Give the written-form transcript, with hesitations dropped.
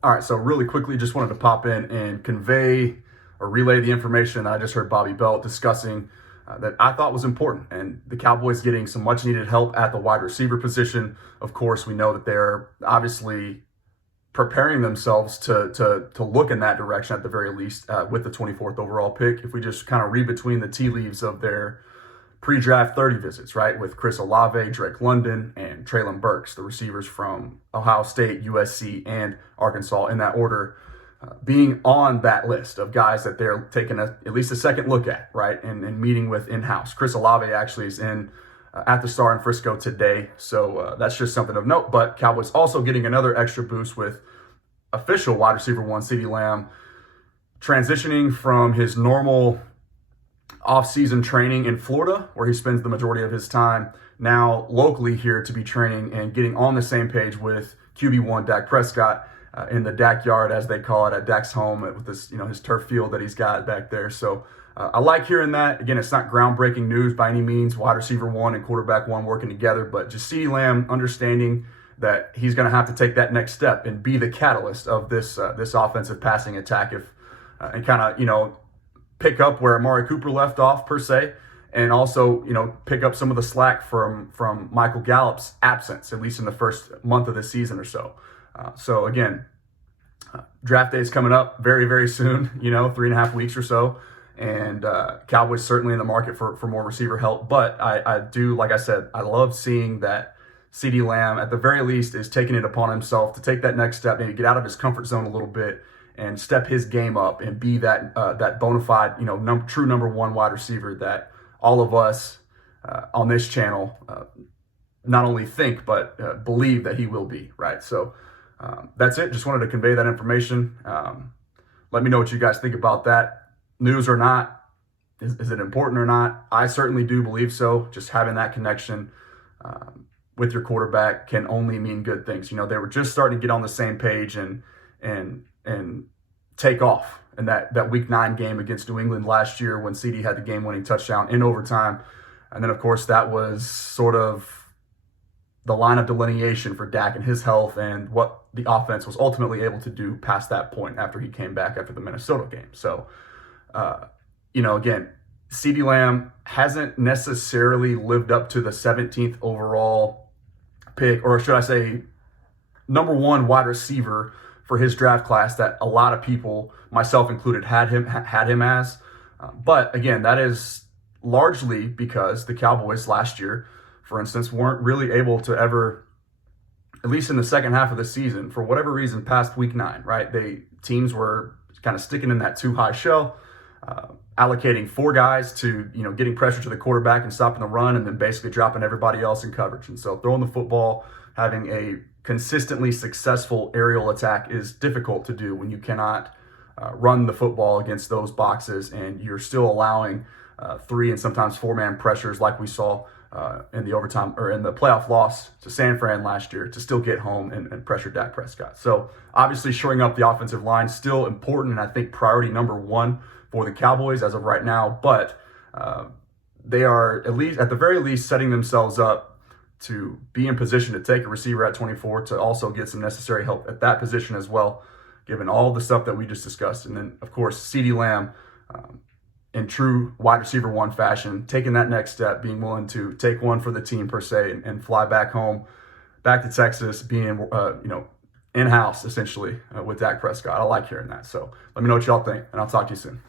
All right, so really quickly, just wanted to pop in and convey or relay the information that I just heard Bobby Belt discussing that I thought was important. And the Cowboys getting some much needed help at the wide receiver position. Of course, we know that they're obviously preparing themselves to look in that direction at the very least with the 24th overall pick. If we just kind of read between the tea leaves of their pre-draft 30 visits, right, with Chris Olave, Drake London, and Traylon Burks, the receivers from Ohio State, USC, and Arkansas in that order, being on that list of guys that they're taking at least a second look at, right, and meeting with in-house. Chris Olave actually is in at the Star in Frisco today, so that's just something of note. But Cowboys also getting another extra boost with official wide receiver one, CeeDee Lamb, transitioning from his normal off-season training in Florida, where he spends the majority of his time, now locally here to be training and getting on the same page with QB1 Dak Prescott in the Dak yard, as they call it, at Dak's home with this, his turf field that he's got back there. So I like hearing that. Again, it's not groundbreaking news by any means, wide receiver one and quarterback one working together, but just CeeDee Lamb understanding that he's going to have to take that next step and be the catalyst of this offensive passing attack, and kind of pick up where Amari Cooper left off, per se, and also, pick up some of the slack from Michael Gallup's absence, at least in the first month of the season or so. So again, draft day is coming up very, very soon, 3.5 weeks or so, and Cowboys certainly in the market for more receiver help. But I do, like I said, I love seeing that CeeDee Lamb, at the very least, is taking it upon himself to take that next step, maybe get out of his comfort zone a little bit, and step his game up and be that bona fide, true number one wide receiver that all of us on this channel not only think but believe that he will be, right? So that's it. Just wanted to convey that information. Let me know what you guys think about that. News or not, is it important or not? I certainly do believe so. Just having that connection with your quarterback can only mean good things. They were just starting to get on the same page and take off in that Week 9 game against New England last year when CeeDee had the game-winning touchdown in overtime. And then, of course, that was sort of the line of delineation for Dak and his health and what the offense was ultimately able to do past that point after he came back after the Minnesota game. So, again, CeeDee Lamb hasn't necessarily lived up to the 17th overall pick, or should I say number one wide receiver for his draft class that a lot of people, myself included, had him as. But again, that is largely because the Cowboys last year, for instance, weren't really able to ever, at least in the second half of the season, for whatever reason, past Week 9, right? Teams were kind of sticking in that too high shell, allocating 4 guys to, getting pressure to the quarterback and stopping the run, and then basically dropping everybody else in coverage. And so throwing the football, having a consistently successful aerial attack is difficult to do when you cannot run the football against those boxes, and you're still allowing 3 and sometimes 4-man pressures like we saw in the overtime or in the playoff loss to San Fran last year to still get home and pressure Dak Prescott. So obviously shoring up the offensive line still important, and I think priority number one for the Cowboys as of right now. But they are at the very least setting themselves up to be in position to take a receiver at 24, to also get some necessary help at that position as well, given all the stuff that we just discussed. And then, of course, CeeDee Lamb, in true wide receiver one fashion, taking that next step, being willing to take one for the team, per se, and fly back home, back to Texas, being, in-house, essentially, with Dak Prescott. I like hearing that. So let me know what y'all think, and I'll talk to you soon.